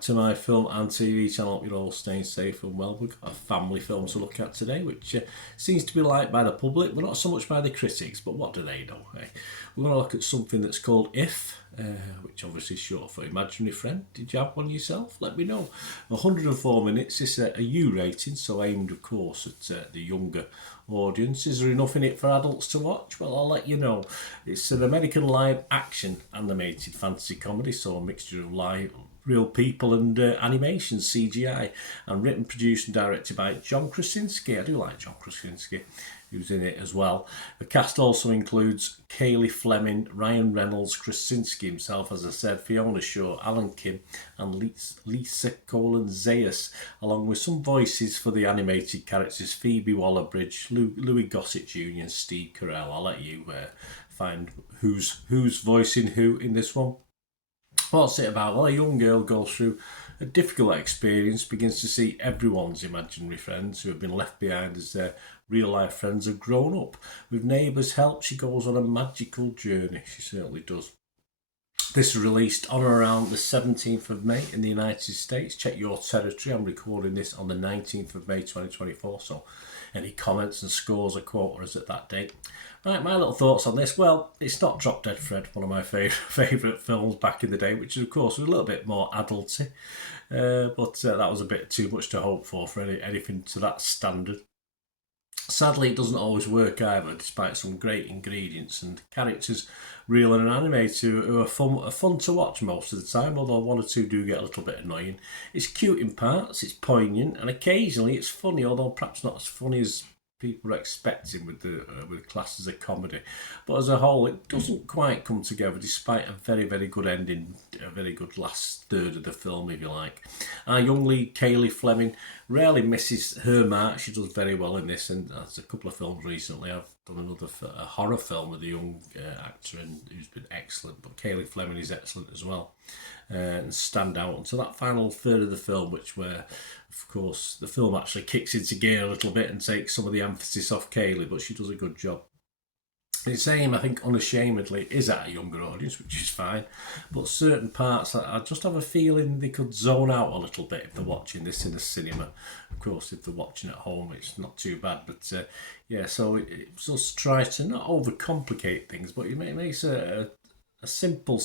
To my film and TV channel. Hope you're all staying safe and well. We've got a family film to look at today, which seems to be liked by the public, but not so much by the critics. But what do they know? Eh? We're going to look at something that's called If, which obviously is short for Imaginary Friend. Did you have one yourself? Let me know. 104 minutes. It's a U rating, so aimed, of course, at the younger audience. Is there enough in it for adults to watch? Well, I'll let you know. It's an American live action animated fantasy comedy, so a mixture of real people and animation, CGI, and written, produced and directed by John Krasinski. I do like John Krasinski, who's in it as well. The cast also includes Kaylee Fleming, Ryan Reynolds, Krasinski himself, as I said, Fiona Shaw, Alan Kim, and Lisa Colin Zayas, along with some voices for the animated characters Phoebe Waller-Bridge, Louis Gossett Jr. and Steve Carell. I'll let you find who's voicing who in this one. What's it about? Well, a young girl goes through a difficult experience, begins to see everyone's imaginary friends who have been left behind as their real-life friends have grown up. With neighbours' help, she goes on a magical journey. She certainly does. This is released on or around the 17th of May in the United States. Check your territory. I'm recording this on the 19th of May 2024, so any comments and scores or quotas at that date. Right, my little thoughts on this. Well, it's not Drop Dead Fred, one of my favourite films back in the day, which of course was a little bit more adulty, but that was a bit too much to hope for anything to that standard. Sadly, it doesn't always work either, despite some great ingredients and characters, real and animated, who are fun to watch most of the time, although one or two do get a little bit annoying. It's cute in parts, it's poignant, and occasionally it's funny, although perhaps not as funny as people are expecting with the class as a comedy. But as a whole, it doesn't quite come together, despite a very, very good ending, a very good last third of the film, if you like. Our young lead, Kaylee Fleming, rarely misses her mark. She does very well in this, and there's a couple of films recently. I've done another a horror film with a young actor who's been excellent, but Kaylee Fleming is excellent as well, and stand out until that final third of the film, where of course the film actually kicks into gear a little bit and takes some of the emphasis off Kaylee, but she does a good job. Its aim, I think, unashamedly, is at a younger audience, which is fine, but certain parts, I just have a feeling they could zone out a little bit if they're watching this in the cinema. Of course, if they're watching at home, it's not too bad, but yeah, so it just tries to not overcomplicate things, but it makes a simple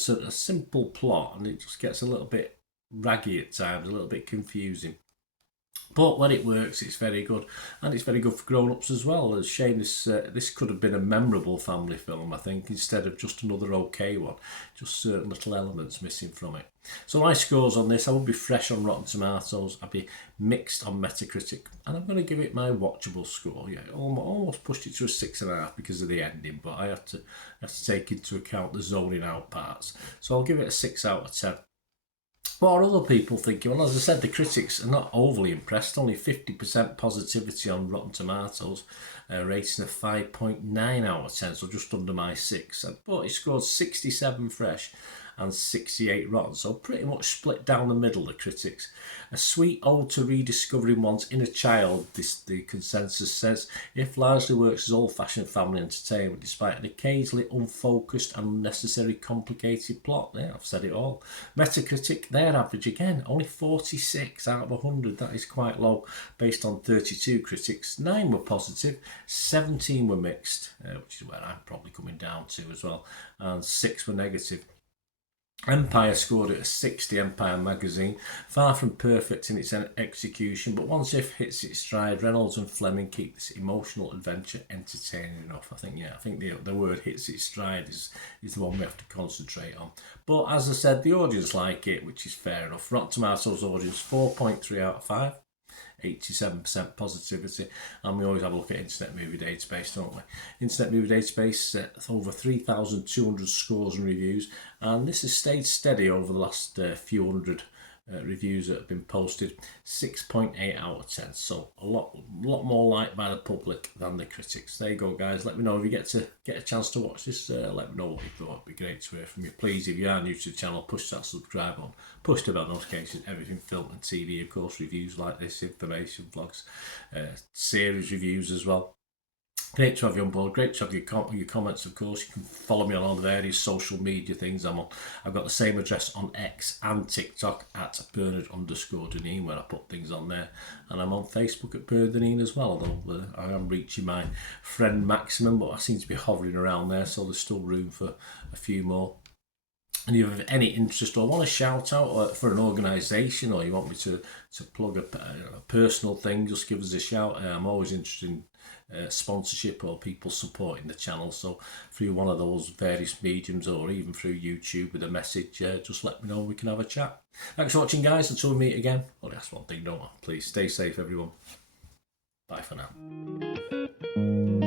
plot, and it just gets a little bit raggy at times, a little bit confusing. But when it works, it's very good, and it's very good for grown-ups as well. It's a shame this could have been a memorable family film, I think, instead of just another okay one. Just certain little elements missing from it. So my scores on this, I would be fresh on Rotten Tomatoes, I'd be mixed on Metacritic, and I'm going to give it my watchable score. Yeah, almost pushed it to a 6.5 because of the ending, but I have to take into account the zoning out parts. So I'll give it a 6 out of 10. What are other people thinking? Well, as I said, the critics are not overly impressed. Only 50% positivity on Rotten Tomatoes, rating of 5.9 out of 10, so just under my 6. But it scored 67 fresh and 68 rotten, so pretty much split down the middle, the critics. A sweet ode to rediscovering one's inner child, the consensus says. If largely works as old-fashioned family entertainment, despite an occasionally unfocused and unnecessary complicated plot. Yeah, I've said it all. Metacritic, their average again, only 46 out of 100. That is quite low, based on 32 critics. 9 were positive, 17 were mixed, which is where I'm probably coming down to as well, and 6 were negative. Empire scored it a 60, Empire magazine. Far from perfect in its execution, but once If hits its stride, Reynolds and Fleming keep this emotional adventure entertaining enough. I think the word hits its stride is the one we have to concentrate on. But as I said, the audience like it, which is fair enough. Rotten Tomatoes audience 4.3 out of 5. 87% positivity, and we always have a look at Internet Movie Database, don't we? Internet Movie Database, over 3,200 scores and reviews, and this has stayed steady over the last few hundred reviews that have been posted. 6.8 out of 10, so a lot more liked by the public than the critics. There you go, guys. Let me know if you get a chance to watch this. Let me know what you thought. It'd be great to hear from you. Please, if you are new to the channel, push that subscribe on, push the bell notifications. Everything film and TV, of course, reviews like this, information vlogs, series reviews as well. Great to have you on board. Great to have your comments, of course. You can follow me on all the various social media things I'm on. I've got the same address on X and TikTok at Bernard_Deneen, where I put things on there. And I'm on Facebook at Bernard as well, although I am reaching my friend maximum, but I seem to be hovering around there, so there's still room for a few more. And if you have any interest or want a shout out for an organisation, or you want me to plug a personal thing, just give us a shout. I'm always interested in sponsorship or people supporting the channel, so through one of those various mediums or even through YouTube with a message, just let me know, we can have a chat. Thanks for watching, guys. Until we meet again, well, that's one thing, don't I? Please stay safe, everyone. Bye for now.